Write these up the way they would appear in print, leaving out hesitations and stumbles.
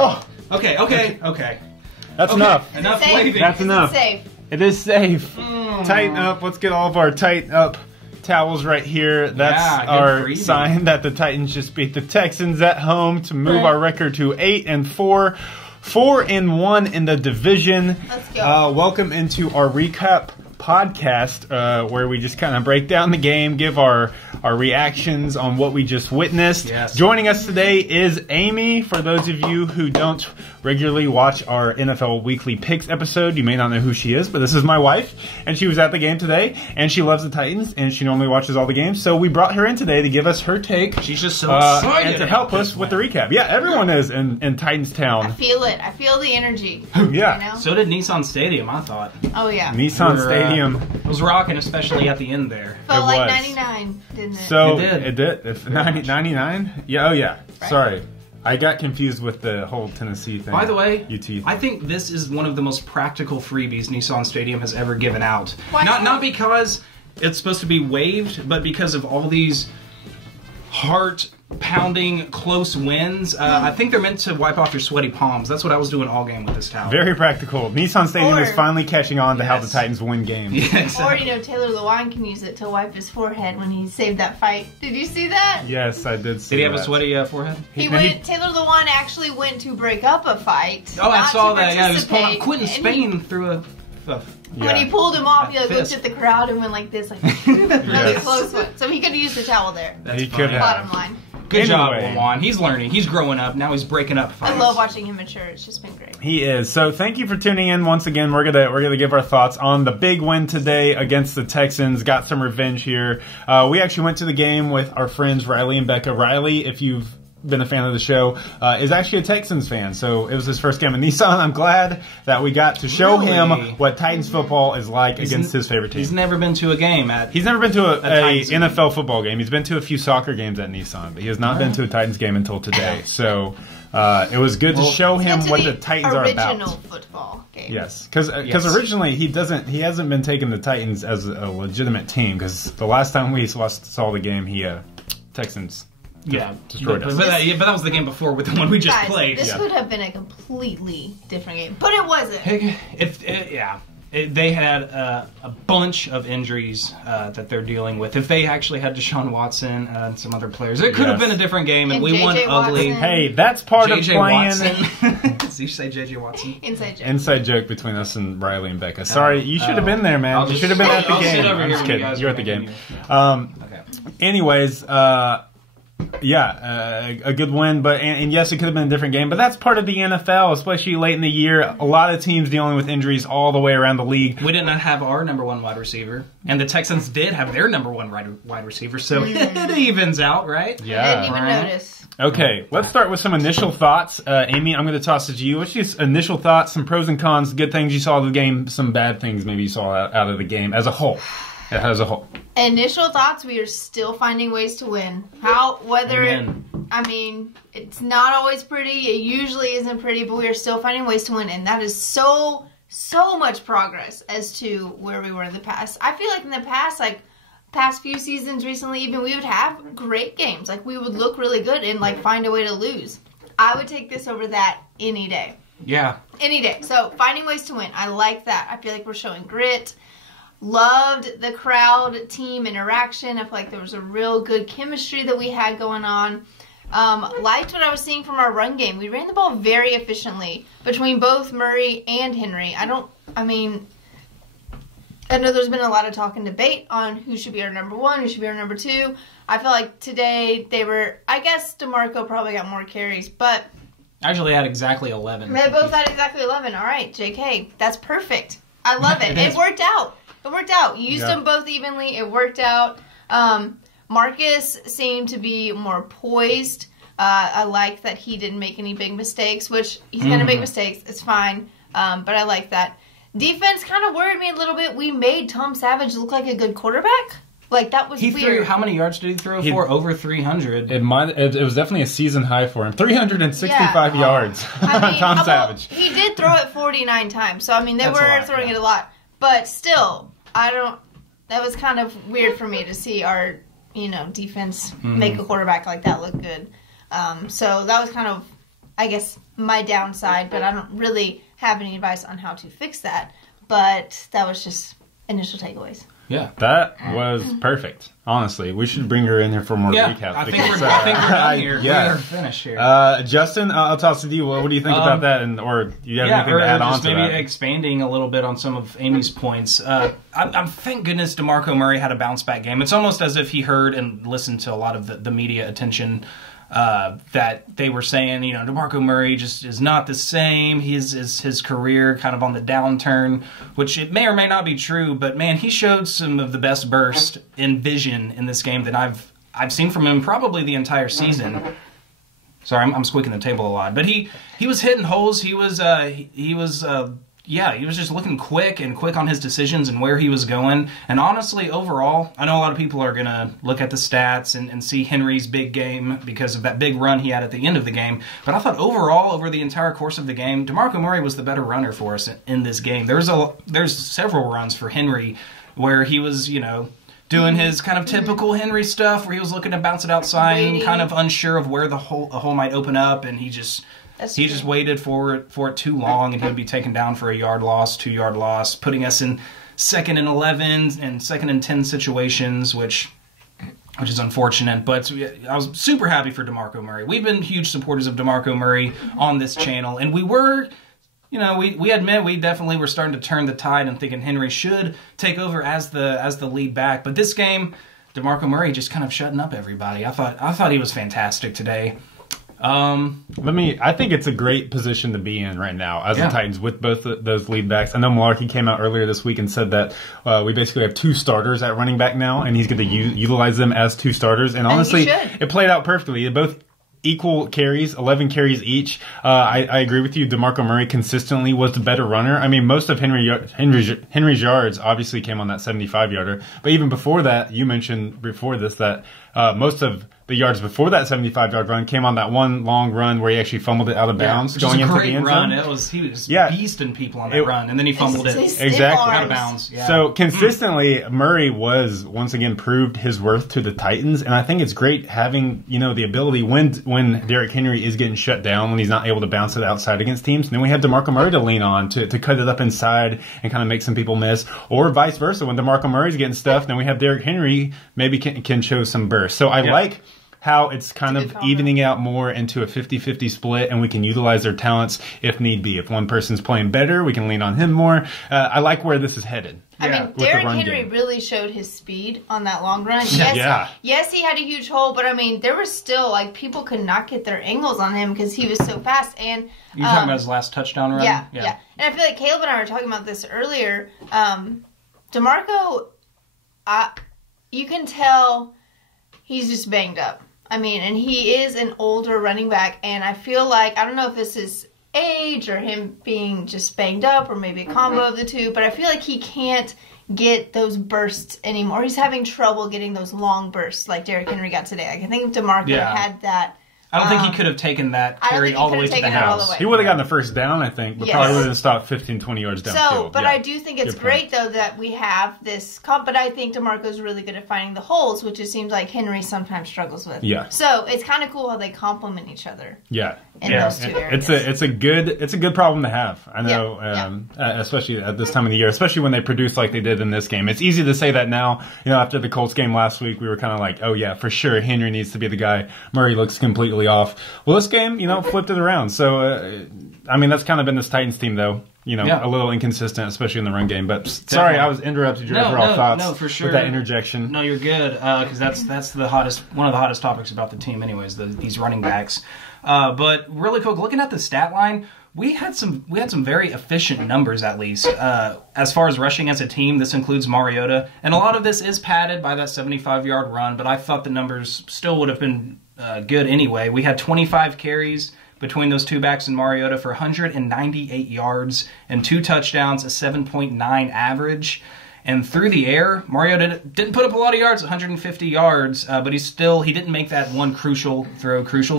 Oh. Okay. That's enough. Enough waving. That's enough. Safe. It is safe. Tighten up. Let's get all of our tighten up towels right here. That's our sign that the Titans just beat the Texans at home to move our record to 8-4, 4-1 in the division. Let's go. Welcome into our recap podcast, where we just kind of break down the game, give our reactions on what we just witnessed. Yes. Joining us today is Amy. For those of you who don't regularly watch our NFL Weekly Picks episode, you may not know who she is, but this is my wife, and she was at the game today, and she loves the Titans, and she normally watches all the games, so we brought her in today to give us her take. She's just so excited. And to help us with the recap. Yeah, everyone is in Titans Town. I feel it. I feel the energy. Yeah. You know? So did Nissan Stadium, I thought. Oh, yeah. Nissan Stadium. It was rocking, especially at the end there. Felt It like was. 99, didn't it? So It did. If 99? Yeah, oh yeah. Right. Sorry. I got confused with the whole Tennessee thing. By the way, UT thing. I think this is one of the most practical freebies Nissan Stadium has ever given out. Why Not because it's supposed to be waived, but because of all these heart-pounding close wins. I think they're meant to wipe off your sweaty palms. That's what I was doing all game with this towel. Very practical. Nissan Stadium Or- is finally catching on to how the Yes. Titans win games. Yeah, Or, exactly. you know, Taylor Lewan can use it to wipe his forehead when he saved that fight. Did you see that? Yes, I did see Did he have that. a sweaty forehead? Taylor Lewan actually went to break up a fight. Oh, I not saw to that. Yeah, he was pulling participate, up Quentin and Spain through a When he pulled him off, he like, looked fist. at the crowd and went like this, like really Yes. close one. So he could have used the towel there. That's He funny. could have. Bottom line. Good job, Anyway. Lewan. He's learning. He's growing up. Now he's breaking up fights. I love watching him mature. It's just been great. He is. So thank you for tuning in once again. We're gonna give our thoughts on the big win today against the Texans. Got some revenge here. We actually went to the game with our friends Riley and Becca. Riley, if you've been a fan of the show, is actually a Texans fan. So it was his first game in Nissan. I'm glad that we got to show him what Titans football is like against his favorite team. He's never been to a game at... He's never been to a Titans game. NFL football game. He's been to a few soccer games at Nissan, but he has not been to a Titans game until today. So it was good to show him Went to what the Titans are about. Original football game. Yes, because Yes. originally he hasn't been taking the Titans as a legitimate team. Because the last time we saw the game, Texans destroyed us. But that was the game before with the one we just Guys, played. this could have been a completely different game, but it wasn't. They had a bunch of injuries that they're dealing with. If they actually had Deshaun Watson and some other players, it could have Yes. been a different game, and And we JJ won ugly. Watson. Hey, that's part JJ of playing. Watson. Did you say JJ Watson? Inside joke. Inside joke between us and Riley and Becca. Sorry, you should have been there, man. I'll You just- should have been at the I'll sit game. over I'm here just when you kidding. guys You're are at the game. making Okay. Anyways, a good win, but and yes, it could have been a different game, but that's part of the NFL, especially late in the year. A lot of teams dealing with injuries all the way around the league. We did not have our number one wide receiver, and the Texans did have their number one wide receiver, so it evens out, right? I Yeah. didn't even notice. Okay, let's start with some initial thoughts. Amy, I'm going to toss it to you. What's your initial thoughts, some pros and cons, good things you saw of the game, some bad things maybe you saw out of the game as a whole? As a whole. Initial thoughts, we are still finding ways to win. It's not always pretty. It usually isn't pretty, but we are still finding ways to win. And that is so much progress as to where we were in the past. I feel like in the past few seasons recently even, we would have great games. Like, we would look really good and, find a way to lose. I would take this over that any day. Yeah. Any day. So, finding ways to win. I like that. I feel like we're showing grit. Loved the crowd team interaction. I feel like there was a real good chemistry that we had going on. Liked what I was seeing from our run game. We ran the ball very efficiently between both Murray and Henry. I know there's been a lot of talk and debate on who should be our number one, who should be our number two. I feel like today I guess DeMarco probably got more carries, but Actually, had exactly 11. they both had exactly 11. All right, JK, that's perfect. I love it. It worked out. You used them both evenly. It worked out. Marcus seemed to be more poised. I like that he didn't make any big mistakes, which he's going to make mistakes. It's fine. But I like that. Defense kind of worried me a little bit. We made Tom Savage look like a good quarterback. That was He weird. threw, how many yards did he throw for? Over 300. It was definitely a season high for him. 365 yards. Tom Savage. He did throw it 49 times. So, they That's were a lot, throwing it a lot. But still, that was kind of weird for me to see our, defense make a quarterback like that look good. So that was kind of, I guess, my downside, but I don't really have any advice on how to fix that. But that was just initial takeaways. Yeah, that was perfect. Honestly, we should bring her in here for more recaps. I think we're done here. Yeah. We're finished here. Justin, I'll toss to you. What do you think about that? And or do you have anything to add on to that? Maybe expanding a little bit on some of Amy's points. I'm thank goodness DeMarco Murray had a bounce back game. It's almost as if he heard and listened to a lot of the media attention that they were saying, DeMarco Murray just is not the same. His career kind of on the downturn, which it may or may not be true, but man, he showed some of the best burst in vision in this game that I've seen from him probably the entire season. Sorry, I'm squeaking the table a lot, but he was hitting holes. He was just looking quick on his decisions and where he was going. And honestly, overall, I know a lot of people are going to look at the stats and see Henry's big game because of that big run he had at the end of the game. But I thought overall, over the entire course of the game, DeMarco Murray was the better runner for us in this game. There's several runs for Henry where he was, doing his kind of typical Henry stuff where he was looking to bounce it outside and kind of unsure of where a hole might open up, and he just waited for it too long, and he would be taken down for a yard loss, 2-yard loss, putting us in 2nd and 11 and 2nd and 10 situations, which is unfortunate. But I was super happy for DeMarco Murray. We've been huge supporters of DeMarco Murray on this channel, and we were, we admit we definitely were starting to turn the tide and thinking Henry should take over as the lead back. But this game, DeMarco Murray just kind of shutting up everybody. I thought he was fantastic today. I think it's a great position to be in right now as the Titans with both those lead backs. I know Malarkey came out earlier this week and said that we basically have 2 starters at running back now, and he's going to utilize them as 2 starters. And honestly, it played out perfectly. They both equal carries, 11 carries each. I agree with you. DeMarco Murray consistently was the better runner. I mean, most of Henry's yards obviously came on that 75-yarder. But even before that, you mentioned before this that most of the yards before that 75-yard run came on that one long run where he actually fumbled it out of bounds going into the end zone. He was beasting people on that run, and then he fumbled it exactly out of bounds. Yeah. So consistently, Murray was once again proved his worth to the Titans, and I think it's great having the ability when Derrick Henry is getting shut down, when he's not able to bounce it outside against teams. And then we have DeMarco Murray to lean on to cut it up inside and kind of make some people miss, or vice versa. When DeMarco Murray's getting stuffed, then we have Derrick Henry maybe can show some burst. So I like how it's kind of evening out more into a 50-50 split, and we can utilize their talents if need be. If one person's playing better, we can lean on him more. I like where this is headed. I mean, Derrick Henry really showed his speed on that long run. Yes, he had a huge hole, but I mean, there was still, people could not get their angles on him because he was so fast. And you're talking about his last touchdown run? Yeah. And I feel like Caleb and I were talking about this earlier. DeMarco, you can tell he's just banged up. I mean, and he is an older running back, and I feel like, I don't know if this is age or him being just banged up or maybe a combo of the two, but I feel like he can't get those bursts anymore. He's having trouble getting those long bursts like Derrick Henry got today. I think if DeMarco had that. I don't think he could have taken that carry all the way to the house. He would have gotten the first down, I think, but probably would have stopped 15, 20 yards downfield. But I do think it's great, though, that we have this but I think DeMarco's really good at finding the holes, which it seems like Henry sometimes struggles with. Yeah. So it's kind of cool how they complement each other. Yeah. In those 2 areas. It's a good problem to have. I know, especially at this time of the year, especially when they produce like they did in this game. It's easy to say that now. After the Colts game last week, we were kind of like, oh yeah, for sure, Henry needs to be the guy. Murray looks completely off. Well, this game, flipped it around. So, I mean, that's kind of been this Titans team, though. A little inconsistent, especially in the run game. But sorry, I was interrupted your overall thoughts for sure. with that interjection. No, you're good, because that's one of the hottest topics about the team, anyways. These running backs. But really quick, looking at the stat line, we had some very efficient numbers, at least as far as rushing as a team. This includes Mariota, and a lot of this is padded by that 75-yard run. But I thought the numbers still would have been good anyway. We had 25 carries between those 2 backs and Mariota for 198 yards and 2 touchdowns, a 7.9 average. And through the air, Mariota didn't put up a lot of yards, 150 yards, but he didn't make that one crucial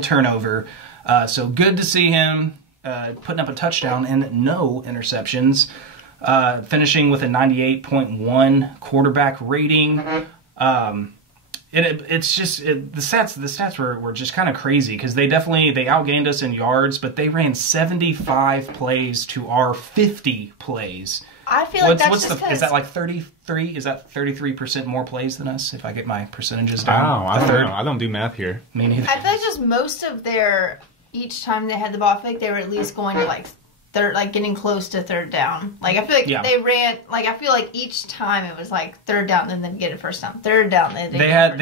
turnover. So good to see him putting up a touchdown and no interceptions, finishing with a 98.1 quarterback rating. it's just the stats were just kind of crazy because they outgained us in yards, but they ran 75 plays to our 50 plays. I feel like is that like 33? Is that 33% more plays than us? If I get my percentages down. Wow, I don't know. I don't do math here. Me neither. I feel like just most of each time they had the ball, I feel like they were at least going to like third, like getting close to third down. Like I feel like they ran, like I feel like each time it was like third down and then get a first down, third down. They had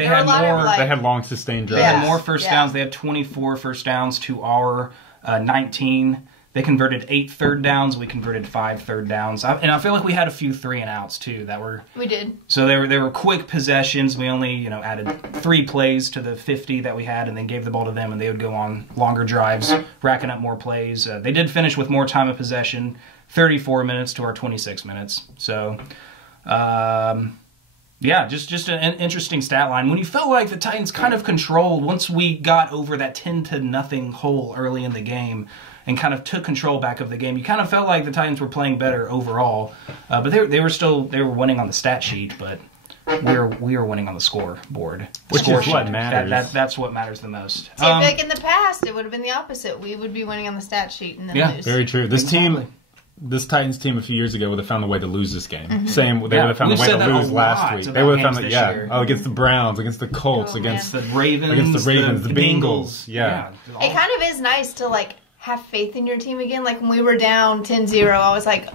long sustained drives. They had more first downs. They had 24 first downs to our 19. They converted 8 third downs. We converted 5 third downs. And I feel like we had a few 3 and outs too that were. We did. So they were quick possessions. We only added 3 plays to the 50 that we had, and then gave the ball to them, and they would go on longer drives, racking up more plays. They did finish with more time of possession, 34 minutes to our 26 minutes. So. Yeah, just an interesting stat line. When you felt like the Titans kind of controlled once we got over that 10-0 hole early in the game and kind of took control back of the game, you kind of felt like the Titans were playing better overall. But they were winning on the stat sheet, but we were winning on the scoreboard. Which is what matters. That's what matters the most. See, I feel like in the past it would have been the opposite. We would be winning on the stat sheet and then lose. Very true. This Titans team a few years ago would have found a way to lose this game. Mm-hmm. They would have found a way to lose last week. They would have found against the Browns, against the Colts, against the Ravens, the Bengals. Yeah. It kind of is nice to like have faith in your team again. Like when we were down 10-0, I was like,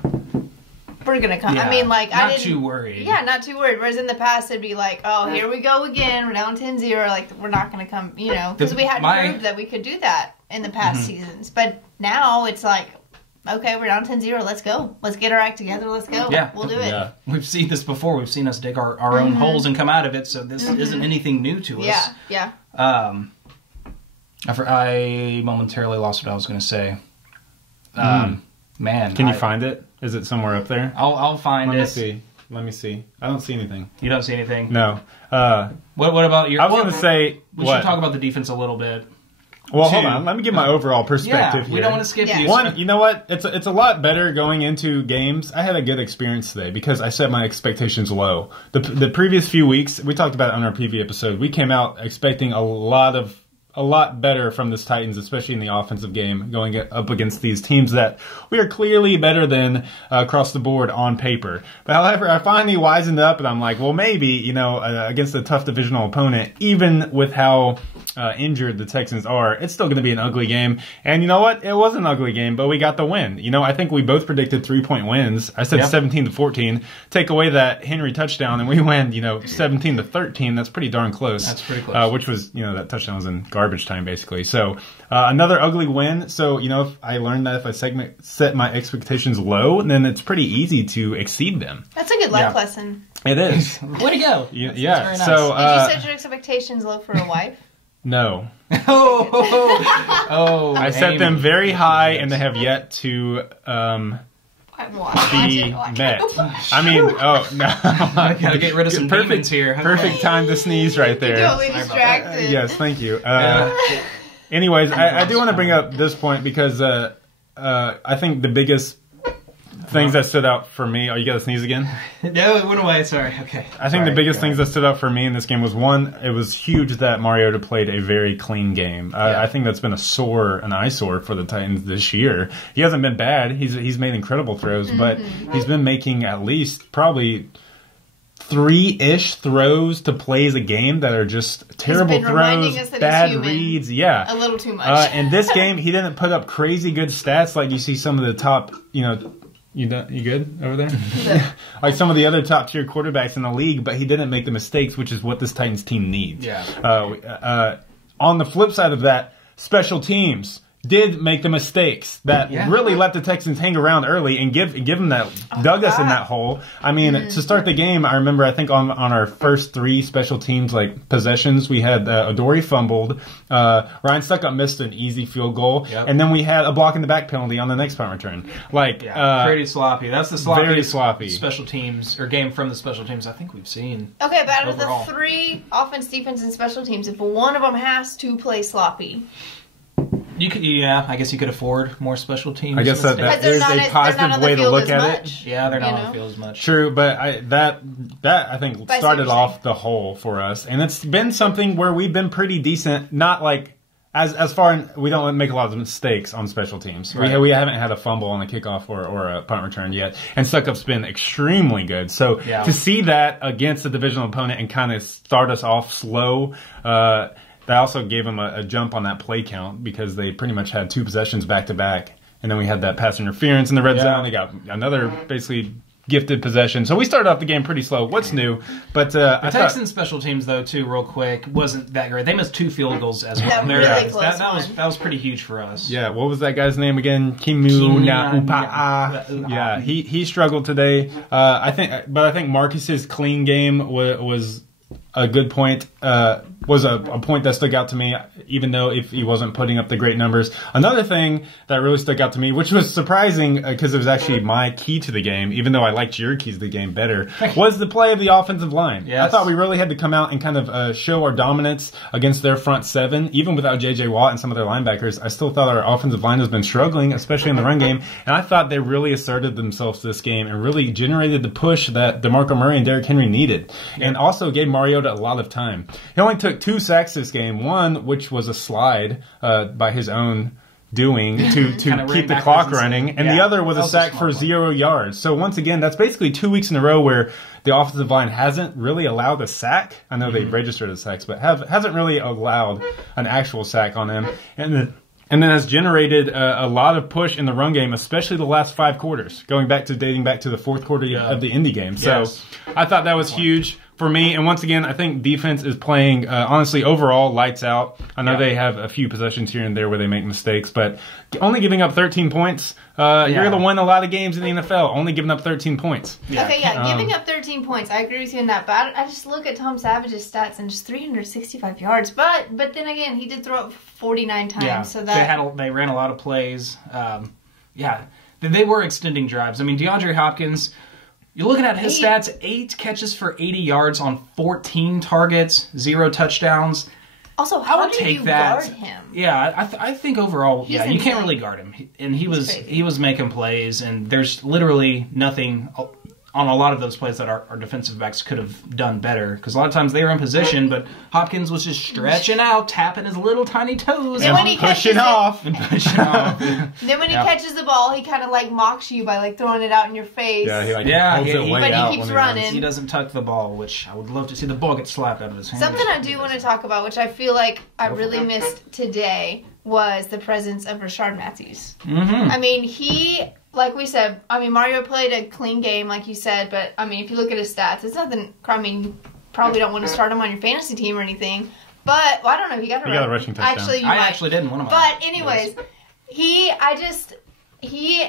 we're going to come. Yeah. I mean, like, not too worried. Yeah, not too worried. Whereas in the past, it'd be like, oh, here we go again. We're down 10-0. Like, we're not going to come, because we had proved that we could do that in the past seasons. But now it's like, okay, we're down 10-0. Let's go. Let's get our act together. Let's go. Yeah. We'll do it. Yeah. We've seen this before. We've seen us dig our own holes and come out of it, so this isn't anything new to us. Yeah. I momentarily lost what I was going to say. Man. Can you find it? Is it somewhere up there? I'll find it. Let me see. I don't see anything. You don't see anything? No. What about your... I was going to say... We should talk about the defense a little bit. Well, hold on. Let me give my overall perspective here. We don't want to skip you. One, you know what? It's a lot better going into games. I had a good experience today because I set my expectations low. The previous few weeks, we talked about it on our PV episode, we came out expecting a lot better from this Titans, especially in the offensive game, going up against these teams that we are clearly better than across the board on paper. But however, I finally wisened up and I'm like, well, maybe, against a tough divisional opponent, even with how injured the Texans are, it's still going to be an ugly game. And you know what? It was an ugly game, but we got the win. I think we both predicted 3-point wins. I said 17-14. Take away that Henry touchdown and we win, 17-13. That's pretty darn close. That's pretty close. Which was, that touchdown was in garbage time, basically. So, another ugly win. So, if I learned that if I set my expectations low, then it's pretty easy to exceed them. That's a good life lesson. It is. Way to go. Yeah. Very nice. So, did you set your expectations low for a wife? No. I set them very high, and they have yet to be met. I mean, no. I gotta get rid of some demons here. Perfect time to sneeze right there. You're totally distracted. Yes, thank you. Anyways, I do want to bring up this point because I think the biggest things that stood out for me... Oh, you got to sneeze again? No, it went away. Sorry. Okay. I think the biggest things that stood out for me in this game was, one, it was huge that Mariota played a very clean game. I think that's been an eyesore for the Titans this year. He hasn't been bad. He's made incredible throws, but he's been making at least probably 3-ish throws to plays a game that are just terrible throws, bad reads. Yeah. A little too much. In this game, he didn't put up crazy good stats like you see some of the top, You good over there? Yeah. Like some of the other top tier quarterbacks in the league, but he didn't make the mistakes, which is what this Titans team needs. Yeah. On the flip side of that, special teams did make the mistakes that really let the Texans hang around early and give them that dug us in that hole. I mean, to start the game, I remember I think on our first 3 special teams possessions, we had Adoree fumbled, Ryan Suckup missed an easy field goal, and then we had a block in the back penalty on the next punt return. Pretty sloppy. That's the sloppiest very sloppy special teams or game from the special teams I think we've seen. Okay, but out of the 3 offense, defense, and special teams, if one of them has to play sloppy, I guess you could afford more special teams. I guess that is a positive way to look at it. Yeah, they're not on the field as much. True, but that I think started off the hole for us, and it's been something where we've been pretty decent. Not like as far we don't make a lot of mistakes on special teams. Right. We haven't had a fumble on a kickoff or a punt return yet, and Suckup's been extremely good. So to see that against a divisional opponent and kind of start us off slow. That also gave them a jump on that play count because they pretty much had 2 possessions back to back. And then we had that pass interference in the red zone. They got another basically gifted possession. So we started off the game pretty slow. What's new? But the Texans special teams, though, too, real quick, wasn't that great. They missed 2 field goals as well. That was pretty huge for us. Yeah, what was that guy's name again? Kimu Upa'a. Yeah, he struggled today. I think Marcus's clean game was a good point. Was a point that stuck out to me, even though if he wasn't putting up the great numbers. Another thing that really stuck out to me, which was surprising because it was actually my key to the game, even though I liked your keys to the game better, was the play of the offensive line. Yes. I thought we really had to come out and kind of show our dominance against their front 7, even without J.J. Watt and some of their linebackers. I still thought our offensive line has been struggling, especially in the run game, and I thought they really asserted themselves this game and really generated the push that DeMarco Murray and Derrick Henry needed, and also gave Mariota a lot of time. He only took 2 sacks this game, one which was a slide by his own doing to keep the clock running, and the other was a sack for 0 yards. So once again, that's basically 2 weeks in a row where the offensive line hasn't really allowed a sack. I know they registered as sacks, but hasn't really allowed an actual sack on them. And then has generated a lot of push in the run game, especially the last 5 quarters, dating back to the 4th quarter of the Indy game. So I thought that was huge for me. And once again, I think defense is playing, honestly, overall, lights out. I know they have a few possessions here and there where they make mistakes, but only giving up 13 points, you're going to win a lot of games in the NFL, only giving up 13 points. Okay, giving up 13 points. I agree with you in that, but I just look at Tom Savage's stats and just 365 yards. But then again, he did throw it 49 times. Yeah, so that they ran a lot of plays. They were extending drives. I mean, DeAndre Hopkins, you're looking at his stats, 8 catches for 80 yards on 14 targets, 0 touchdowns. Also, how do you guard him? Yeah, I think overall, you can't really guard him. And he was making plays, and there's literally nothing on a lot of those plays that our defensive backs could have done better. Because a lot of times they were in position, but Hopkins was just stretching out, tapping his little tiny toes. And when he pushing off. Then when he catches the ball, he kind of like mocks you by like throwing it out in your face. Yeah, he keeps running. He doesn't tuck the ball, which I would love to see the ball get slapped out of his hand. Something I do want to talk about, which I feel like I really missed today, was the presence of Rashard Matthews. Mm-hmm. I mean, like we said, Mario played a clean game, like you said, but, I mean, if you look at his stats, it's nothing, you probably don't want to start him on your fantasy team or anything, but, I don't know, he got a rushing touchdown. Actually, I actually didn't want him. But, anyways, he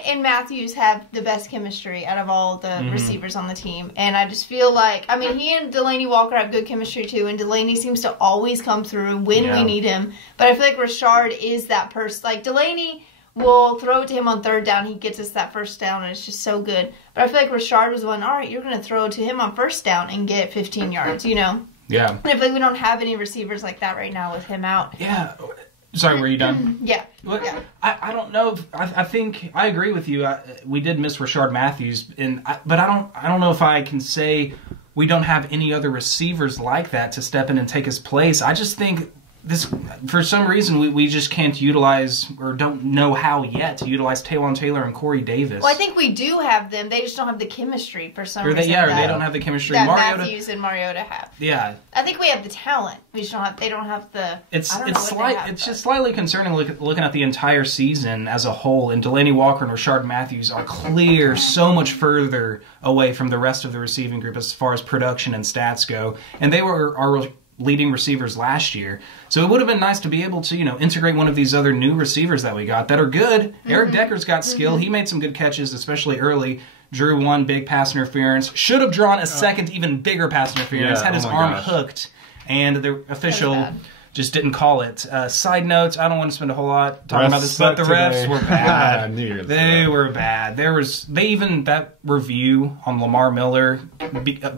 and Matthews have the best chemistry out of all the receivers on the team, and I just feel like, he and Delaney Walker have good chemistry too, and Delaney seems to always come through when we need him, but I feel like Rashard is that person. Like, Delaney will throw it to him on 3rd down. He gets us that 1st down, and it's just so good. But I feel like Rashard was one, all right, you're going to throw it to him on 1st down and get 15 yards, Yeah. And I feel like we don't have any receivers like that right now with him out. Yeah. Sorry, were you done? Yeah. I don't know. I think I agree with you. We did miss Rashard Matthews, but I don't know if I can say we don't have any other receivers like that to step in and take his place. I just think this, for some reason, we just can't utilize, or don't know how yet, to utilize Taywan Taylor and Corey Davis. Well, I think we do have them. They just don't have the chemistry for some reason. Or they don't have the chemistry that Matthews and Mariota have. Yeah. I think we have the talent. We just don't have. They don't have the. It's just slightly concerning looking at the entire season as a whole. And Delaney Walker and Rashard Matthews are so much further away from the rest of the receiving group as far as production and stats go. And they were our leading receivers last year. So it would have been nice to be able to, integrate one of these other new receivers that we got that are good. Eric Decker's got skill. He made some good catches, especially early. Drew one big pass interference. Should have drawn a second, even bigger pass interference. Had his arm hooked, and the official just didn't call it. Side notes, I don't want to spend a whole lot talking about this, but the refs were bad. They were bad. That review on Lamar Miller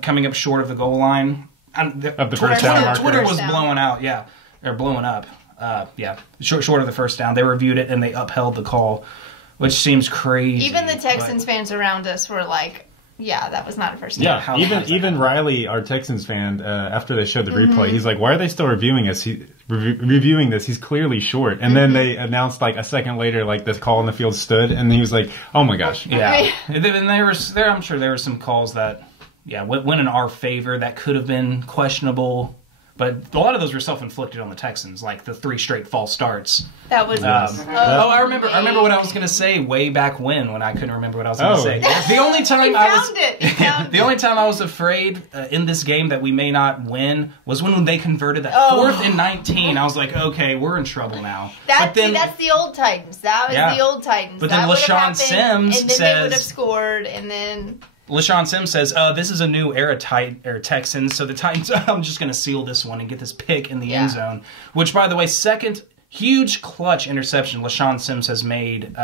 coming up short of the goal line, of the first down marker. Twitter was blowing out, or blowing up. short of the first down. They reviewed it and they upheld the call, which seems crazy. Even the Texans fans around us were like, yeah, that was not a first down. down. Yeah, even Riley, our Texans fan, after they showed the replay, he's like, why are they still reviewing this? Reviewing this? He's clearly short. And then they announced like a second later, like the call in the field stood, and he was like, oh my gosh. Yeah. And I'm sure there were some calls that, went in our favor that could have been questionable. But a lot of those were self-inflicted on the Texans, like the 3 straight false starts. That was I remember what I was going to say way back when I couldn't remember what I was going to say. The only time the only time I was afraid in this game that we may not win was when they converted that 4th and 19. I was like, okay, we're in trouble now. That's the old Titans. That was the old Titans. But then LaShawn Sims and then they would have scored, and then LaShawn Sims says, this is a new era Texans, so the Titans, I'm just going to seal this one and get this pick in the end zone. Which, by the way, second huge clutch interception LaShawn Sims has made,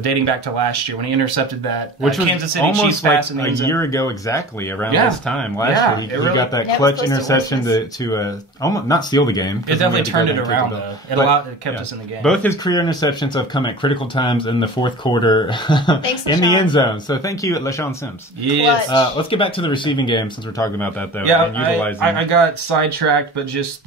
dating back to last year when he intercepted that Kansas City Chiefs pass in the end zone. A year ago exactly, around this time last year. He got that clutch interception to almost not steal the game. It definitely turned it around, though. It kept us in the game. Both his career interceptions have come at critical times in the fourth quarter in the end zone. So thank you, LaShawn Sims. Yes. Let's get back to the receiving game since we're talking about that, though. Yeah, and utilizing I got sidetracked, but just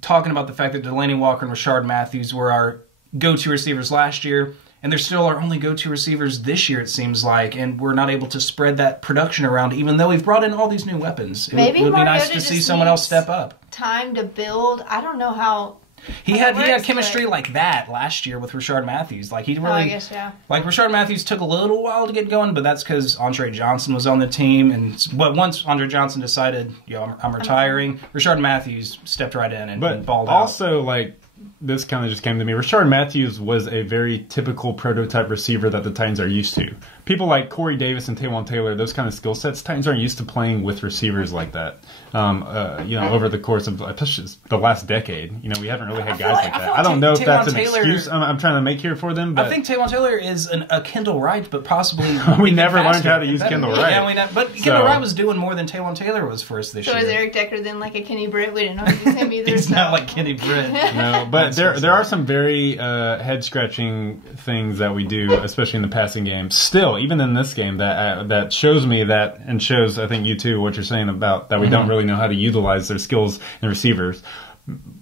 talking about the fact that Delaney Walker and Rashard Matthews were our go-to receivers last year. And they're still our only go-to receivers this year, it seems like, and we're not able to spread that production around, even though we've brought in all these new weapons. It would be nice to see someone else step up. Time to build. I don't know how. He had chemistry like that last year with Rashard Matthews. Like he really, I guess, yeah. Like Rashard Matthews took a little while to get going, but that's because Andre Johnson was on the team, and once Andre Johnson decided, I'm retiring, Rashard Matthews stepped right in and balled out. Also, like, this kind of just came to me. Rashard Matthews was a very typical prototype receiver that the Titans are used to. People like Corey Davis and Taywan Taylor, those kind of skill sets, Titans aren't used to playing with receivers like that. Over the course of the last decade, we haven't really had guys like that. I don't know if that's an excuse I'm trying to make here for them. But I think Taywan Taylor is a Kendall Wright, but possibly we never learned how to use Kendall Wright. Yeah, but Kendall Wright was doing more than Taywan Taylor was for us this year. So is Eric Decker then like a Kenny Britt? We didn't know he was him either. He's not like Kenny Britt. No, but there are some very head-scratching things that we do, especially in the passing game. Still, even in this game, that shows me that, and shows, I think, you too, what you're saying about that we don't really know how to utilize their skills and receivers.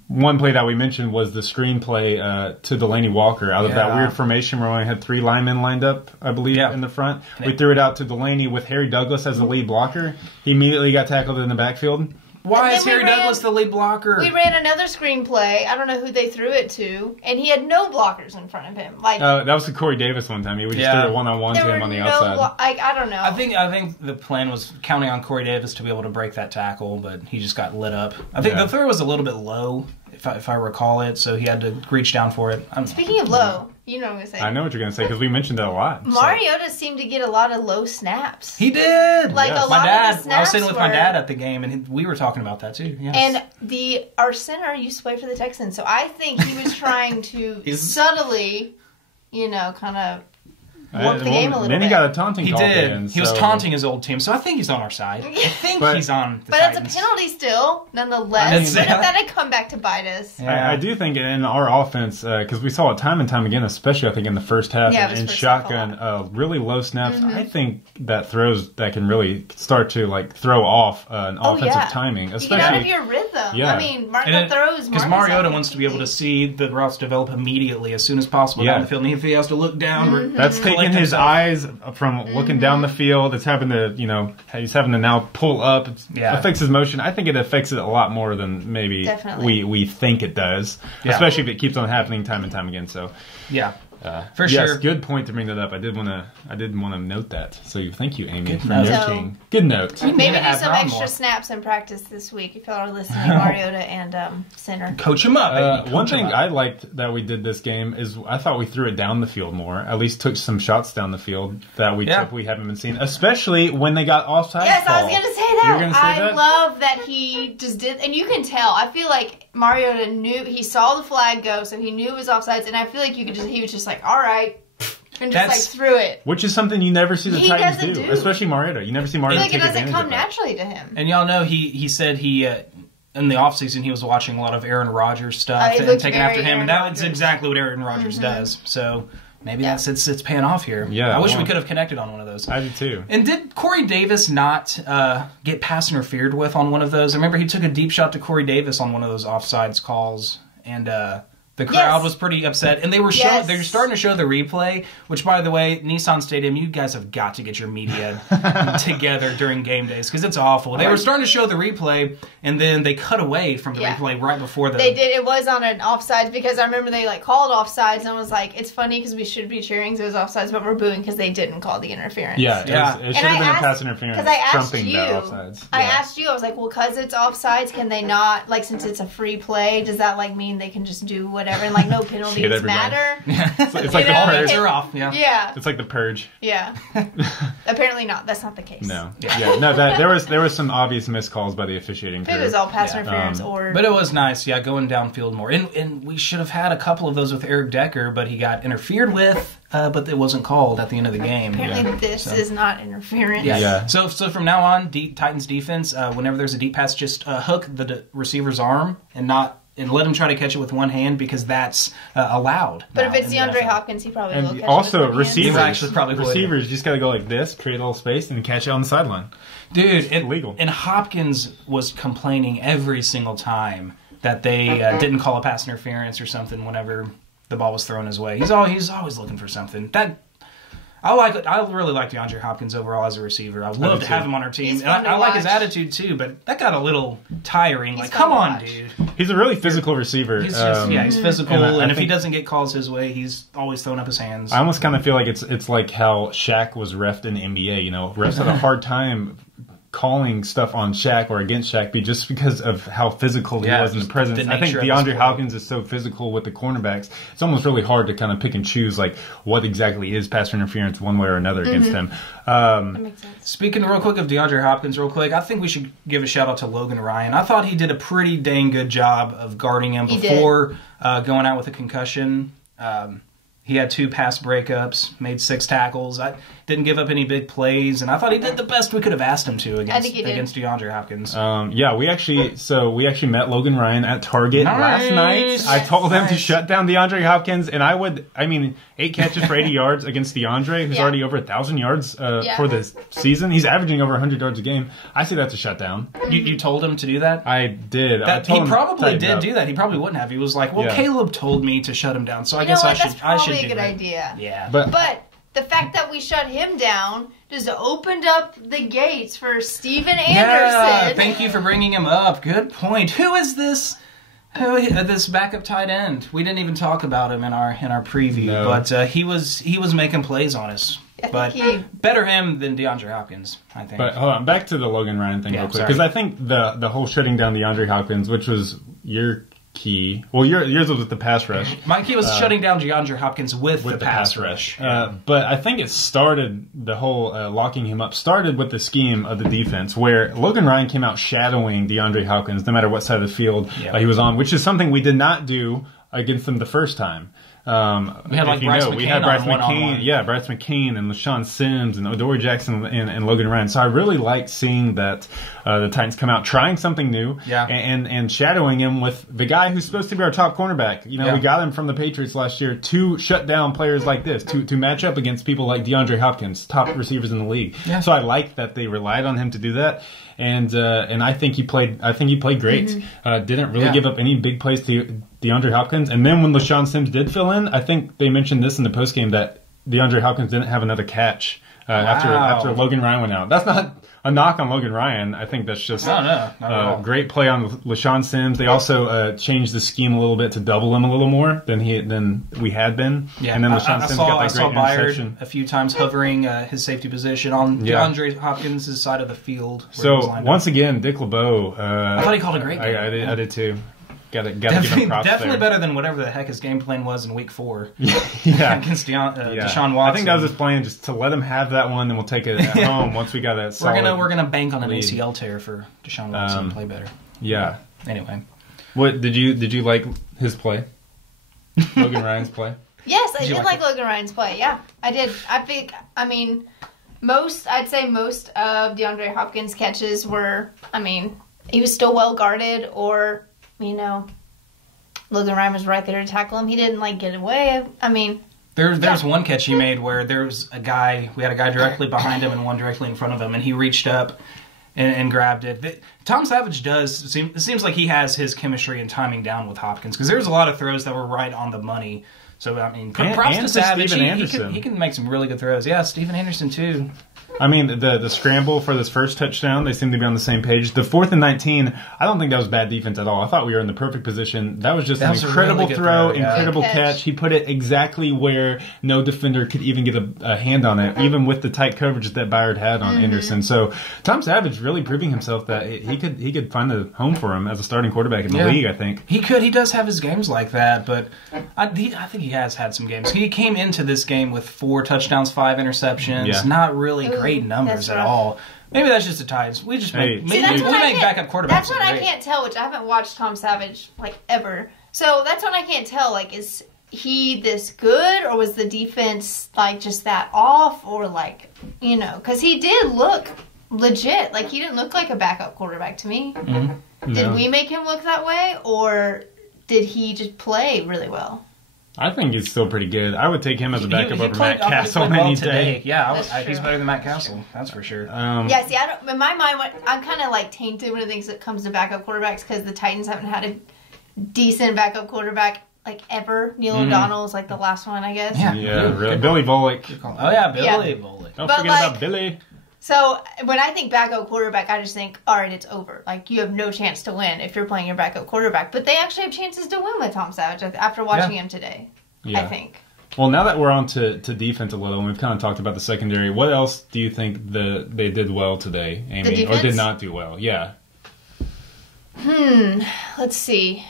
One play that we mentioned was the screenplay to Delaney Walker out of that weird formation where we only had 3 linemen lined up, I believe, in the front. We threw it out to Delaney with Harry Douglas as the lead blocker. He immediately got tackled in the backfield. Why is Harry Douglas the lead blocker? We ran another screenplay. I don't know who they threw it to, and he had no blockers in front of him. That was the Corey Davis one time. We just threw it one-on-one to him on the outside. I don't know. I think the plan was counting on Corey Davis to be able to break that tackle, but he just got lit up. I think the throw was a little bit low, if I recall it, so he had to reach down for it. Speaking of low, you know what I'm going to say. I know what you're going to say because we mentioned it a lot. Mariota seemed to get a lot of low snaps. He did. A lot of the snaps I was sitting with my dad at the game, and we were talking about that too. Yes. And our center used to play for the Texans, so I think he was trying to subtly, kind of warp the game a little bit. Then he got a taunting call. He did. He was taunting his old team, so I think he's on our side. I think he's on the Titans. But it's a penalty still, nonetheless. But if that had come back to bite us. Yeah. I do think in our offense, because we saw it time and time again, especially I think in the first half, in shotgun, really low snaps, I think that throws that can really start to throw off an offensive timing. Especially, you get out of your rhythm. Yeah. I mean, Martin throws. Because Mariota wants to be able to see the routes develop immediately as soon as possible down the field. And if he has to look down, that's taking his eyes from looking down the field. It's having to, he's having to now pull up. It affects his motion. I think it affects it a lot more than maybe we think it does, especially if it keeps on happening time and time again. So, for sure. Yes, good point to bring that up. I did want to note that. So thank you, Amy, for noting. Good note. Maybe do some extra snaps in practice this week if y'all are listening, Mariota and center. Coach him up. One thing I liked that we did this game is I thought we threw it down the field more. At least took some shots down the field that we typically haven't been seeing, especially when they got offside. Yes, call. I was going to say that. You're gonna say I that? love that he just did, and you can tell. I feel like Mariota knew, he saw the flag go, so he knew it was offsides, and I feel like he was just like, all right. And just threw it. Which is something you never see the Titans do. Especially Mariota. You never see Mariota take advantage of that. It doesn't come naturally to him. And y'all know he said he in the offseason, he was watching a lot of Aaron Rodgers stuff and taking after him. And that's exactly what Aaron Rodgers does. So maybe that's it's paying off here. Yeah, I wish we could have connected on one of those. I do too. And did Corey Davis not get pass interfered with on one of those? I remember he took a deep shot to Corey Davis on one of those offsides calls, and the crowd was pretty upset, and they were they're starting to show the replay, which, by the way, Nissan Stadium, you guys have got to get your media together during game days, because it's awful. They were starting to show the replay, and then they cut away from the replay right before the... They did. It was on an offsides, because I remember they called offsides, and I was like, it's funny because we should be cheering those offsides, but we're booing because they didn't call the interference. Yeah, it should have been a pass interference trumping the offsides. I asked you, I was like, well, because it's offsides, can they not, like, since it's a free play, does that, like, mean they can just do whatever, and, like, no penalties matter? It's like the purge. They're off. Yeah. It's like the purge. Yeah. Apparently not. That's not the case. No. No. There was some obvious miscalls by the officiating crew. It was all pass interference But it was nice, going downfield more. And we should have had a couple of those with Eric Decker, but he got interfered with, but it wasn't called at the end of the game. Apparently this is not interference. Yeah. So from now on, Titans defense, whenever there's a deep pass, just hook the receiver's arm and let him try to catch it with one hand, because that's allowed. But if it's DeAndre Hopkins, he probably will catch also, it with one hand. Receivers just got to go like this, create a little space, and catch it on the sideline. Dude, it's illegal. And Hopkins was complaining every single time that they didn't call a pass interference or something whenever the ball was thrown his way. He's always looking for something. I really like DeAndre Hopkins overall as a receiver. I would love to have him on our team. And I like his attitude too, but that got a little tiring. Like, come on, dude. He's a really physical receiver. He's physical, and if he doesn't get calls his way, he's always throwing up his hands. I almost kind of feel like it's like how Shaq was reffed in the NBA. You know, refs had a hard time calling stuff on Shaq or against Shaq just because of how physical he was in the presence. I think DeAndre Hopkins is so physical with the cornerbacks, it's almost really hard to kind of pick and choose like what exactly is pass interference one way or another against him. That makes sense. Speaking real quick of DeAndre Hopkins I think we should give a shout out to Logan Ryan. I thought he did a pretty dang good job of guarding him before going out with a concussion. He had 2 pass breakups, made 6 tackles. I didn't give up any big plays, and I thought he did the best we could have asked him to against DeAndre Hopkins. We actually met Logan Ryan at Target last night. I told him to shut down DeAndre Hopkins, and 8 catches for 80 yards against DeAndre, who's already over 1,000 yards for the season. He's averaging over 100 yards a game. I say that's a shutdown. You told him to do that? I did. He probably did do that. He probably wouldn't have. He was like, Caleb told me to shut him down, so I guess I should do that. That's probably a good idea. Yeah. But the fact that we shut him down just opened up the gates for Steven Anderson. Yeah, thank you for bringing him up. Good point. Who is this? This backup tight end? We didn't even talk about him in our preview, but he was making plays on us. But better him than DeAndre Hopkins, I think. But hold on, back to the Logan Ryan thing real quick, because I think the whole shutting down DeAndre Hopkins, which was your key. Well, yours was with the pass rush. My key was shutting down DeAndre Hopkins with the pass rush. But I think it started, the whole locking him up started with the scheme of the defense, where Logan Ryan came out shadowing DeAndre Hopkins no matter what side of the field he was on, which is something we did not do against them the first time. We had Bryce McCain. Bryce McCain and LaShawn Sims and Odori Jackson and Logan Ryan. So I really liked seeing that the Titans come out trying something new and shadowing him with the guy who's supposed to be our top cornerback. We got him from the Patriots last year to shut down players like this, to match up against people like DeAndre Hopkins, top receivers in the league. Yeah. So I like that they relied on him to do that. And I think he played great. Didn't really give up any big plays to DeAndre Hopkins. And then when LaShawn Sims did fill in, I think they mentioned this in the postgame that DeAndre Hopkins didn't have another catch after Logan Ryan went out. That's not a knock on Logan Ryan. I think that's just a great play on LaShawn Sims. They also changed the scheme a little bit to double him a little more than we had been. Yeah, and then LaShawn Sims got that great interception. A few times hovering his safety position on DeAndre Hopkins' side of the field. So once again, Dick LeBeau. I thought he called a great game. I did too. Gotta give him props definitely there. better than whatever the heck his game plan was in Week 4 against Deshaun Watson. I think that was his plan, just to let him have that one, then we'll take it at home once we got that solid We're gonna bank on an ACL tear for Deshaun Watson to play better. Yeah. Anyway. What did you like his play? Logan Ryan's play? Yes, I did like Logan Ryan's play. Yeah, I did. I'd say most of DeAndre Hopkins' catches were, he was still well guarded, or, you know, Logan Ryan was right there to tackle him. He didn't, like, get away. I mean... There's one catch he made where there's a guy, we had a guy directly behind him and one directly in front of him, and he reached up and grabbed it. Tom Savage it seems like he has his chemistry and timing down with Hopkins, because there's a lot of throws that were right on the money. So, I mean, props to Savage. He can make some really good throws. Yeah, Steven Anderson, too. I mean, the scramble for this first touchdown, they seem to be on the same page. The 4th and 19, I don't think that was bad defense at all. I thought we were in the perfect position. That was just an incredible throw, incredible catch. He put it exactly where no defender could even get a hand on it, even with the tight coverage that Byard had on Anderson. So Tom Savage really proving himself that he could find a home for him as a starting quarterback in the league, I think. He could. He does have his games like that, but I think he has had some games. He came into this game with 4 touchdowns, 5 interceptions. Yeah. Not really great numbers at all. Maybe that's just the Titans. We just make backup quarterbacks. That's what I can't tell, which I haven't watched Tom Savage like ever. So that's what I can't tell. Like, is he this good, or was the defense like just that off, or like, you know? Because he did look legit. Like, he didn't look like a backup quarterback to me. Did we make him look that way, or did he just play really well? I think he's still pretty good. I would take him as a backup over Matt Castle any day. Yeah, he's better than Matt Castle. That's for sure. Yeah, see, in my mind, I'm kind of like tainted when it thinks it comes to backup quarterbacks, because the Titans haven't had a decent backup quarterback like ever. Neil O'Donnell is like the last one, I guess. Yeah, really. Billy Volek. Oh yeah, Billy Volek. Don't forget about Billy. So when I think backup quarterback, I just think, all right, it's over. Like, you have no chance to win if you're playing your backup quarterback. But they actually have chances to win with Tom Savage after watching him today, I think. Well, now that we're on to defense a little, and we've kind of talked about the secondary, what else do you think they did well today, Amy? Or did not do well? Yeah. Let's see.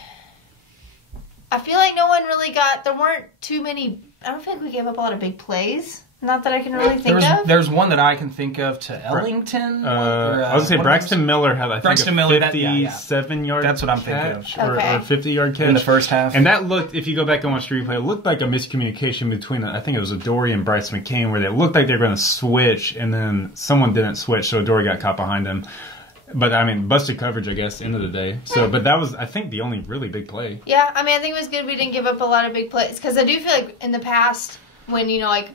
I feel like no one really there weren't too many, I don't think we gave up a lot of big plays. Not that I can really think of. There's one that I can think of to Ellington. I was going to say Braxton Miller had, I think, a 57-yard That's what I'm thinking of. Or a 50-yard catch. In the first half. And that looked, if you go back and watch the replay, it looked like a miscommunication between, I think it was Adoree and Bryce McCain, where they looked like they were going to switch, and then someone didn't switch, so Adoree got caught behind him. But, I mean, busted coverage, I guess, end of the day. So, but that was, I think, the only really big play. Yeah, I mean, I think it was good we didn't give up a lot of big plays. Because I do feel like in the past, when, you know, like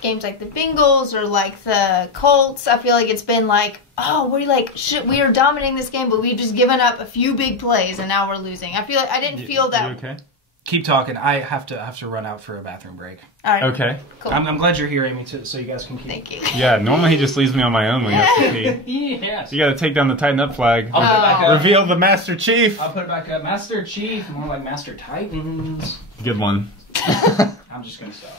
games like the Bengals or like the Colts, I feel like it's been like, oh, we are dominating this game, but we've just given up a few big plays and now we're losing. I feel like I didn't feel that. You okay? Keep talking. I have to run out for a bathroom break. All right. Okay. Cool. I'm glad you're here, Amy, so you guys can keep. Thank you. Yeah, normally he just leaves me on my own when he has to pee. Yes. So you got to take down the tighten up flag. I'll put it back up. Reveal the Master Chief. I'll put it back up. Master Chief, more like Master Titans. Good one. I'm just going to stop.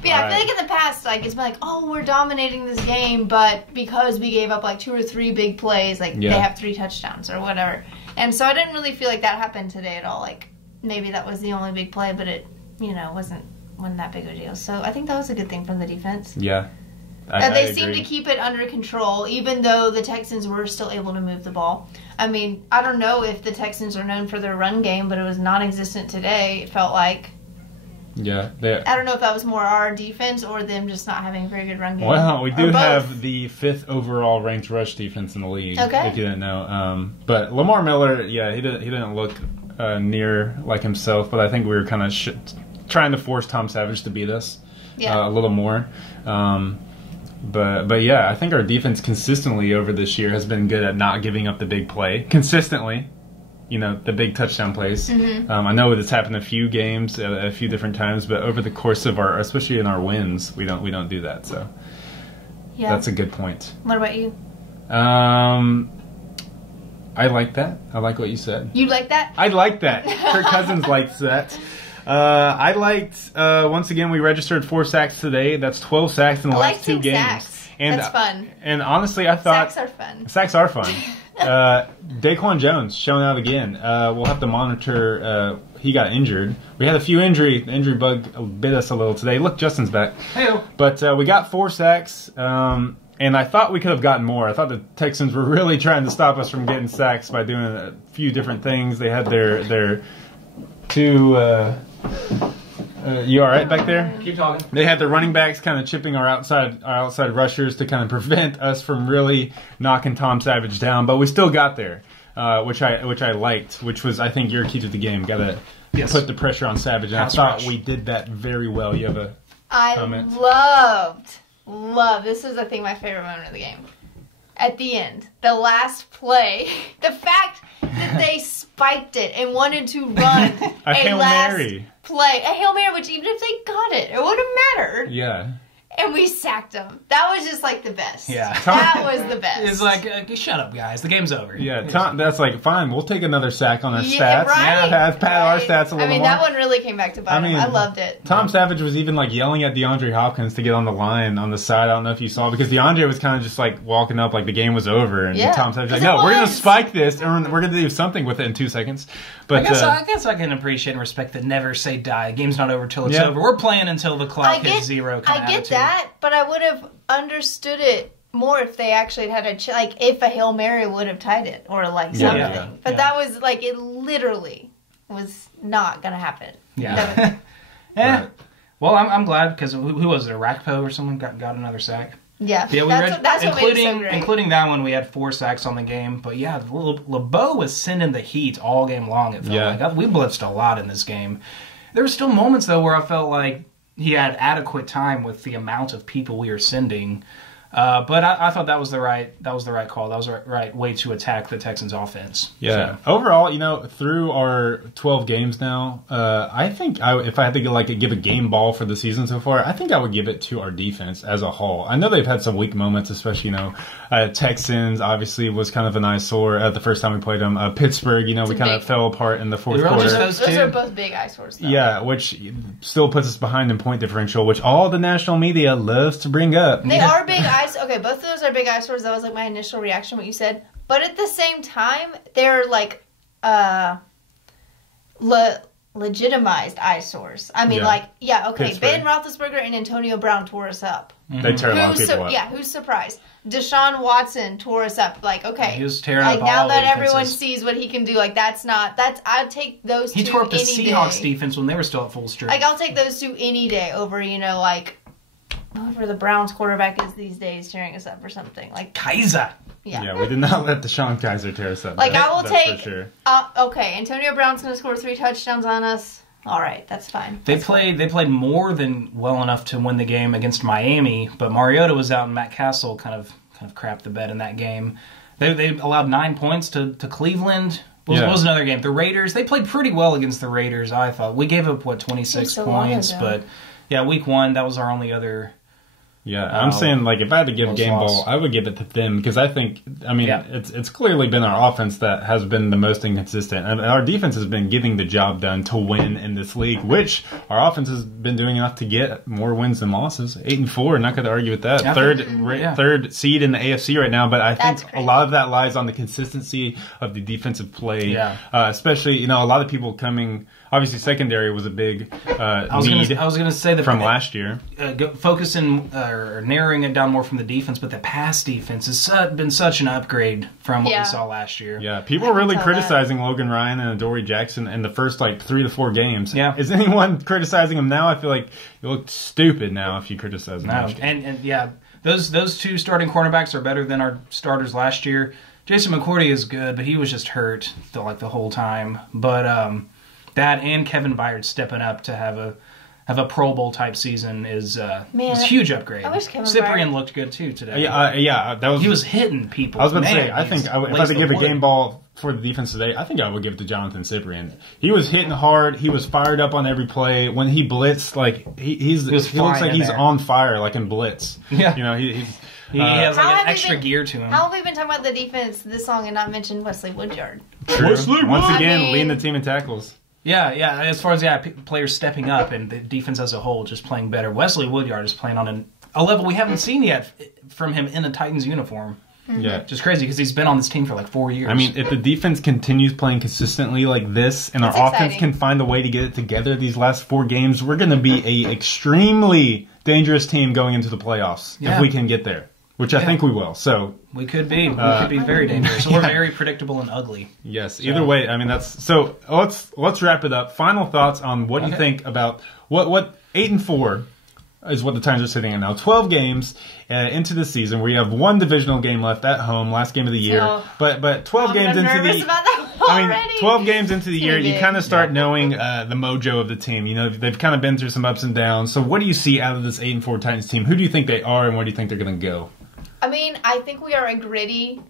But yeah, I feel like in the past, like, it's been like, oh, we're dominating this game, but because we gave up like 2 or 3 big plays, like they have 3 touchdowns or whatever. And so I didn't really feel like that happened today at all. Like, maybe that was the only big play, but it, you know, wasn't that big of a deal. So I think that was a good thing from the defense. Yeah. They seemed to keep it under control, even though the Texans were still able to move the ball. I mean, I don't know if the Texans are known for their run game, but it was non-existent today, it felt like. Yeah. I don't know if that was more our defense or them just not having a very good run game. Well, we do have the 5th overall ranked rush defense in the league, if you didn't know. But Lamar Miller, he didn't look near like himself, but I think we were kind of trying to force Tom Savage to beat us a little more. But yeah, I think our defense consistently over this year has been good at not giving up the big play. Consistently. You know, the big touchdown plays. I know it's happened a few games, a few different times, but over the course of especially in our wins, we don't do that. So that's a good point. What about you? I like that. I like what you said. You like that? I like that. Kirk Cousins likes that. I liked, once again, we registered 4 sacks today. That's 12 sacks in the last 2 games. Sacks. And that's fun. And honestly, I thought... Sacks are fun. Daquan Jones showing out again. We'll have to monitor. He got injured. We had a few injury. The injury bug bit us a little today. Look, Justin's back. Hey-o. But we got 4 sacks. And I thought we could have gotten more. I thought the Texans were really trying to stop us from getting sacks by doing a few different things. They had their 2 You all right back there? Keep talking. They had the running backs kind of chipping our outside rushers to kind of prevent us from really knocking Tom Savage down, but we still got there, which I liked, which was, I think, your key to the game. Got to put the pressure on Savage, and I thought we did that very well. You have a comment? Love. This is, I think, my favorite moment of the game. At the end, the last play, the fact that they spiked it and wanted to run a Hail Mary play, a Hail Mary, which even if they got it, it wouldn't matter. Yeah. And we sacked them. That was just like the best. Yeah. That was the best. It's like, shut up, guys. The game's over. Yeah, that's like, fine, we'll take another sack on our stats. Right? Pat our stats a little more. That one really came back to bite him. I loved it. Tom Savage was even like yelling at DeAndre Hopkins to get on the line on the side. I don't know if you saw, because DeAndre was kind of just like walking up like the game was over. And Tom Savage was like, no, we're going to spike this and we're going to do something with it in 2 seconds. But I guess I can appreciate and respect that never say die. Game's not over till it's over. We're playing until the clock hits zero. I get that, but I would have understood it more if they actually had if a Hail Mary would have tied it or like something. Yeah. But that was like, it literally was not going to happen. Yeah. Yeah. Well, I'm glad, because who was it? Arakpo or someone got another sack. Yeah, that's what made it so great. Including that one, we had 4 sacks on the game. But yeah, LeBeau was sending the heat all game long. It felt like we blitzed a lot in this game. There were still moments though where I felt like he had adequate time with the amount of people we were sending. But I thought that was the right call. That was the right way to attack the Texans' offense. Yeah. So. Overall, through our 12 games now, I think if I had to give a game ball for the season so far, I think I would give it to our defense as a whole. I know they've had some weak moments, especially Texans obviously was kind of an eyesore the first time we played them. Pittsburgh, we kind of fell apart in the fourth quarter. Those are both big eyesores, though. Yeah, which still puts us behind in point differential, which all the national media loves to bring up. They are big eyesores. Okay, both of those are big eyesores. That was like my initial reaction, what you said. But at the same time, they're like legitimized eyesores. I mean, Pittsburgh. Ben Roethlisberger and Antonio Brown tore us up. They tear a lot of people up. Yeah, who's surprised? Deshaun Watson tore us up. Like, okay, he was tearing up now all that defenses. Everyone sees what he can do. Like, I'd take those two. He tore up the any Seahawks day. defense when they were still at full strength. Like, I'll take those two any day over whoever the Browns quarterback is these days tearing us up or something. Like Kaiser. Yeah, we did not let Deshaun Kaiser tear us up. Like, I will take. For sure. Okay, Antonio Brown's going to score 3 touchdowns on us. All right, that's fine. They played more than well enough to win the game against Miami, but Mariota was out and Matt Castle kind of crapped the bed in that game. They allowed 9 points to Cleveland. What was another game? The Raiders. They played pretty well against the Raiders, I thought. We gave up 26 points, but yeah, week 1 that was our only other. Yeah, I'm saying, if I had to give game ball, I would give it to them, because I think, it's clearly been our offense that has been the most inconsistent. And our defense has been getting the job done to win in this league, which our offense has been doing enough to get more wins than losses. 8-4, not going to argue with that. Third seed in the AFC right now, but I think a lot of that lies on the consistency of the defensive play. Yeah. Especially, a lot of people coming. Obviously, secondary was a big need. I was going to say that from last year. Focusing or narrowing it down more from the defense, but the pass defense has been such an upgrade from what we saw last year. Yeah, people were really criticizing Logan Ryan and Adoree Jackson in the first 3 to 4 games. Yeah. Is anyone criticizing them now? I feel like you look stupid now if you criticize them. No, and those 2 starting cornerbacks are better than our starters last year. Jason McCourty is good, but he was just hurt the whole time. But that and Kevin Byard stepping up to have a Pro Bowl type season is a huge upgrade. I wish Kevin Cyprian looked good too today. He was hitting people. I was going to say, I think if I had to give a game ball for the defense today, I think I would give it to Jonathan Cyprian. He was hitting hard. He was fired up on every play. When he blitzed, he looks like he's on fire, like in blitz. Yeah, he has an extra gear to him. How have we been talking about the defense this long and not mentioned Wesley Woodyard? True. Once again, leading the team in tackles. Yeah. As far as players stepping up and the defense as a whole just playing better, Wesley Woodyard is playing on a level we haven't seen yet from him in a Titans uniform. Mm-hmm. Yeah, just crazy because he's been on this team for 4 years. I mean, if the defense continues playing consistently like this, and our offense can find a way to get it together these last 4 games, we're going to be a extremely dangerous team going into the playoffs if we can get there. which I think we will. So we could be very dangerous or very predictable and ugly. Yes. Either way, I mean that's so. Let's wrap it up. Final thoughts on what you think about what 8-4 is what the Titans are sitting at now. 12 games into the season. We have one divisional game left at home, last game of the year. But 12 games into the 12 games into the year, you kind of start knowing the mojo of the team. You know, they've kind of been through some ups and downs. So what do you see out of this 8-4 Titans team? Who do you think they are, and where do you think they're going to go? I mean, I think we are a gritty,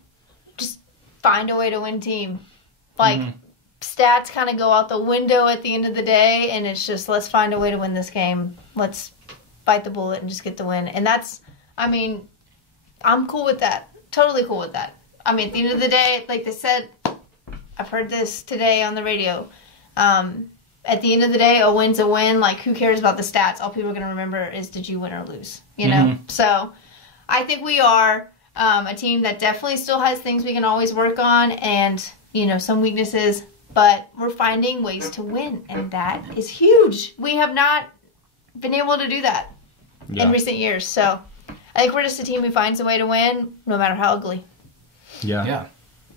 just find a way to win team. Like, stats kind of go out the window at the end of the day, and it's just, let's find a way to win this game. Let's bite the bullet and just get the win. And that's, I mean, I'm cool with that. Totally cool with that. I mean, at the end of the day, like they said, I've heard this today on the radio. At the end of the day, a win's a win. Like, who cares about the stats? All people are going to remember is, did you win or lose? You know? So, I think we are a team that definitely still has things we can always work on and, you know, some weaknesses. But we're finding ways to win, and that is huge. We have not been able to do that in recent years. So I think we're just a team who finds a way to win, no matter how ugly. Yeah.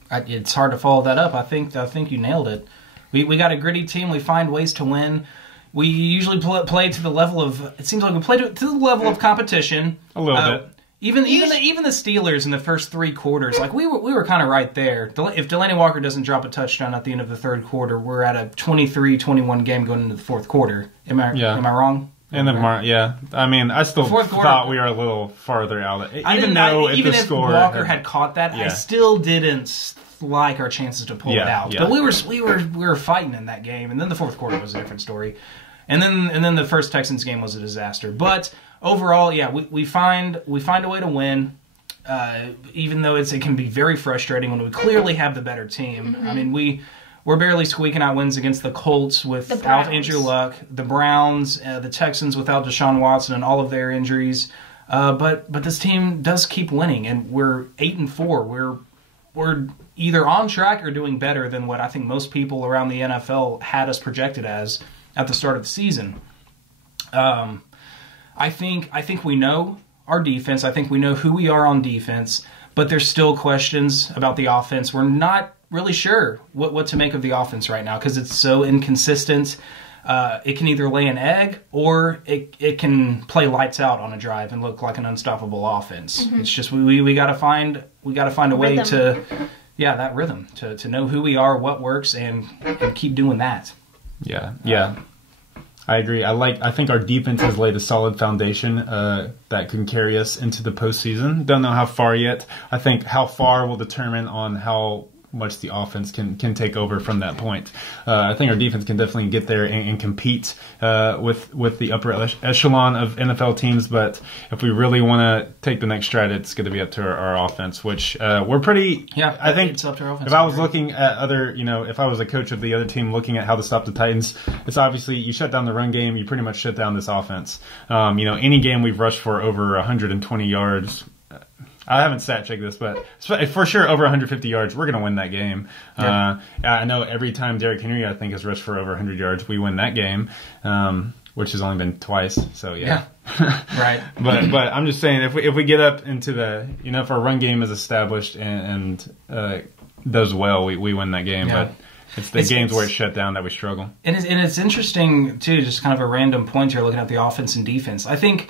It's hard to follow that up. I think you nailed it. We got a gritty team. We find ways to win. We usually play to the level of. It seems like we play to the level of competition. A little bit. Even the Steelers in the first 3 quarters, like we were kind of right there. If Delaney Walker doesn't drop a touchdown at the end of the 3rd quarter, we're at a 23-21 game going into the 4th quarter. Am I wrong? And the I mean, I still thought we were a little farther out. Even if Walker had caught that, I still didn't like our chances to pull it out. But we were fighting in that game, and then the 4th quarter was a different story. And then the first Texans game was a disaster. But overall, we find a way to win. Even though it can be very frustrating when we clearly have the better team. I mean, we're barely squeaking out wins against the Colts without Andrew Luck, the Browns, the Texans without Deshaun Watson and all of their injuries. But this team does keep winning, and we're 8-4. We're either on track or doing better than what I think most people around the NFL had us projected as at the start of the season. I think we know our defense. I think we know who we are on defense, but there's still questions about the offense. We're not really sure what to make of the offense right now because it's so inconsistent. It can either lay an egg or it can play lights out on a drive and look like an unstoppable offense. It's just we got to find a way to that rhythm to know who we are, what works, and keep doing that. Yeah. I agree. I think our defense has laid a solid foundation that can carry us into the postseason. Don't know how far yet. I think how far will determine on how much the offense can take over from that point. I think our defense can definitely get there and compete with the upper echelon of NFL teams. But if we really want to take the next stride, it's going to be up to our offense, which we're pretty. Yeah, I think it's up to our offense. If I was looking at other, if I was a coach of the other team looking at how to stop the Titans, it's obviously you shut down the run game, you pretty much shut down this offense. Any game we've rushed for over 120 yards. I haven't stat checked this, but for sure over 150 yards, we're going to win that game. Yeah. I know every time Derrick Henry, I think, has rushed for over 100 yards, we win that game, which has only been twice. So, yeah. Right. But I'm just saying, if we get up into the, if our run game is established and does well, we win that game. Yeah. But it's the games where it's shut down that we struggle. And it's interesting, too, just kind of a random point here looking at the offense and defense. I think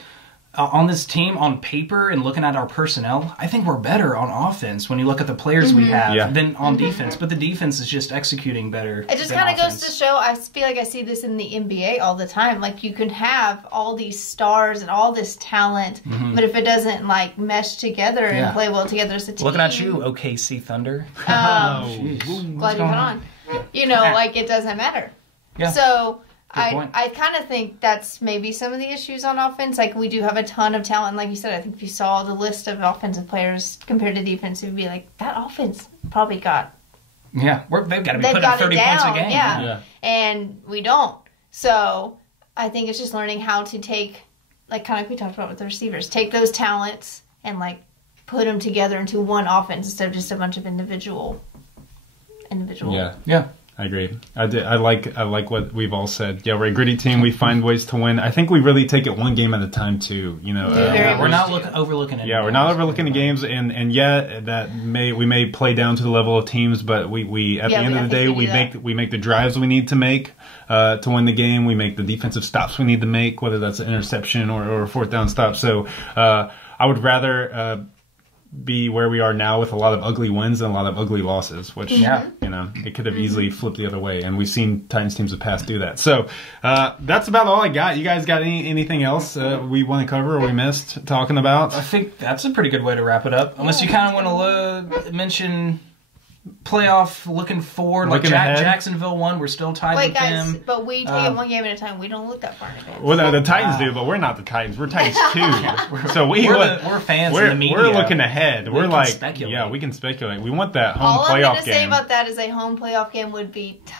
on this team, on paper, and looking at our personnel, I think we're better on offense when you look at the players we have than on defense. But the defense is just executing better. It just kind of goes to show, I feel like I see this in the NBA all the time. Like, you can have all these stars and all this talent, but if it doesn't, mesh together and play well together as a team. Looking at you, OKC Thunder. Glad you put on. It doesn't matter. Yeah. So I kind of think that's maybe some of the issues on offense. Like, we do have a ton of talent. Like you said, I think if you saw the list of offensive players compared to defense, it would be like, that offense probably got... Yeah, they've got to be putting 30 points a game. Yeah. And we don't. So I think it's just learning how to take, kind of like we talked about with the receivers, take those talents and, put them together into one offense instead of just a bunch of individual. Yeah. I agree. I like what we've all said. Yeah, we're a gritty team. We find ways to win. I think we really take it one game at a time too. You know, we're not overlooking it. Yeah, we're not overlooking the games, and we may play down to the level of teams, but we at the end of the day we make the drives we need to make to win the game. We make the defensive stops we need to make, whether that's an interception or a fourth down stop. So I would rather be where we are now with a lot of ugly wins and a lot of ugly losses, which, you know, it could have easily flipped the other way. And we've seen Titans teams of the past do that. So that's about all I got. You guys got anything else we want to cover or we missed talking about? I think that's a pretty good way to wrap it up. Unless you kind of want to mention playoff looking forward, like Jacksonville won. We're still tied with them. But we take it one game at a time. We don't look that far in advance. Well, the Titans do, but we're not the Titans. We're Titans too. So we're fans in the media. We're looking ahead. We're like, speculate. Yeah, we can speculate. We want that home all playoff game. All I'm going to say about that is a home playoff game would be tight.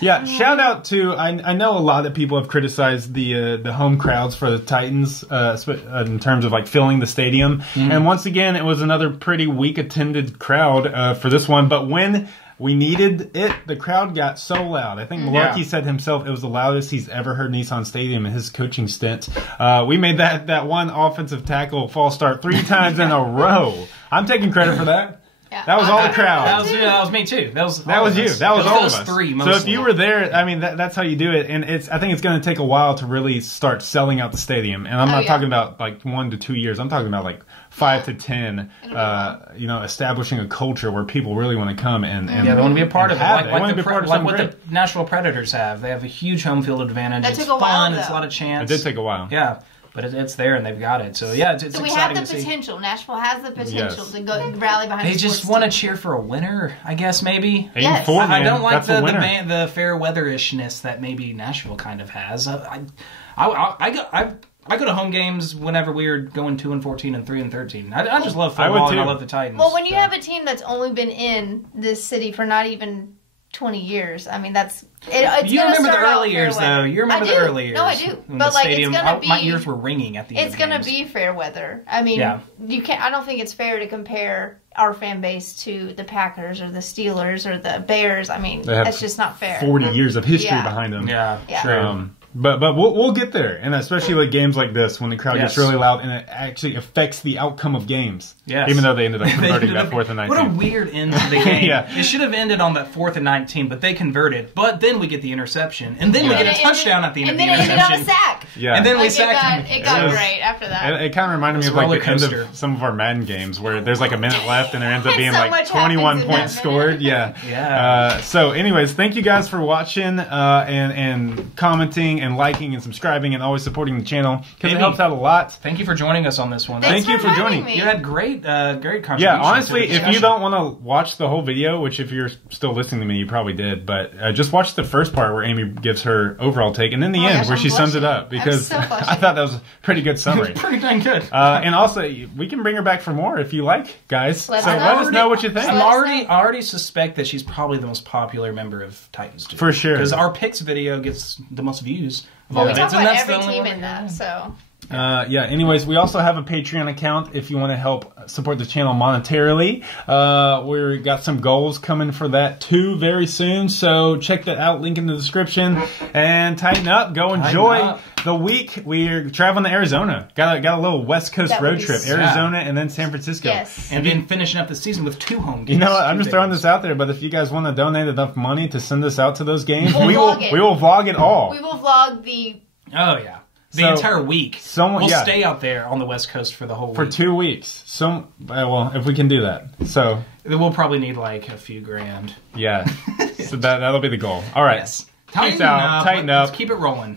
Yeah, shout out to, I know a lot of people have criticized the home crowds for the Titans in terms of like filling the stadium. And once again, it was another pretty weak attended crowd for this one. But when we needed it, the crowd got so loud. I think Malarkey said himself it was the loudest he's ever heard Nissan Stadium in his coaching stint. We made that one offensive tackle false start 3 times in a row. I'm taking credit for that. Yeah. That was all the crowd. That was me too. That was you. That was all of us. Three, so if you were there, I mean, that's how you do it. And I think it's going to take a while to really start selling out the stadium. And I'm not talking about like 1 to 2 years. I'm talking about like 5 to 10. You know, establishing a culture where people really want to come and they want to be a part of it. Like what great. the Nashville Predators have. They have a huge home field advantage. That it's took a while, fun. It's a lot of chance. It did take a while. Yeah. But it's there and they've got it. So yeah, it's so we exciting have the potential. Nashville has the potential to go rally behind. They just want to cheer for a winner, I guess maybe. Yes. I don't like the fair weatherishness that maybe Nashville kind of has. I go to home games whenever we're going 2-14 and 3-13. I just love football and I love the Titans. Well, when you have a team that's only been in this city for not even 20 years, I mean it's you remember the early years, though. You remember the early years. No, I do. But like, stadium, it's gonna be. My ears were ringing at the end. It's gonna be fair weather. I mean, you can't. I don't think it's fair to compare our fan base to the Packers or the Steelers or the Bears. I mean, that's just not fair. 40 years of history behind them. Yeah, true. But we'll get there, and especially like games like this when the crowd gets really loud and it actually affects the outcome of games. Yes. Even though they ended up converting that 4th and 19. What a weird end to the game. It should have ended on that 4th and 19, but they converted. But then we get the interception, and then we get a touchdown at the end of the interception. And then it ended on a sack. Yeah. And then we sacked him. It got great after that. It kind of reminded me of like the end of some of our Madden games where there's like a minute left and there ends up being so like 21 points scored. Yeah. So anyways, thank you guys for watching and commenting and liking and subscribing and always supporting the channel because it helps out a lot. Thank you for joining us on this one. Thank you for joining me. You had great contributions. Yeah, honestly, if you don't want to watch the whole video, which if you're still listening to me, you probably did, but just watch the first part where Amy gives her overall take, and then the end where she sums it up because I thought that was a pretty good summary. Pretty dang good. And also, we can bring her back for more if you like, guys. Let us know what you think. I already suspect that she's probably the most popular member of Titans. For sure. Because our picks video gets the most views. Well, we talk about every team in that, so... anyways, we also have a Patreon account if you want to help support the channel monetarily. We got some goals coming for that too very soon, so check that out, link in the description. And tighten up, go enjoy the week. We're traveling to Arizona. Got a little West Coast road trip, Arizona and then San Francisco. Yes. And then finishing up the season with 2 home games. You know what, I'm just throwing this out there, but if you guys want to donate enough money to send us out to those games, we will vlog it all. We will vlog the... Oh, yeah. The entire week. We'll stay out there on the West Coast for the whole week. For 2 weeks. Well, if we can do that. So we'll probably need like a few grand. Yeah. So that'll be the goal. All right. Yes. Tighten up. Let's keep it rolling.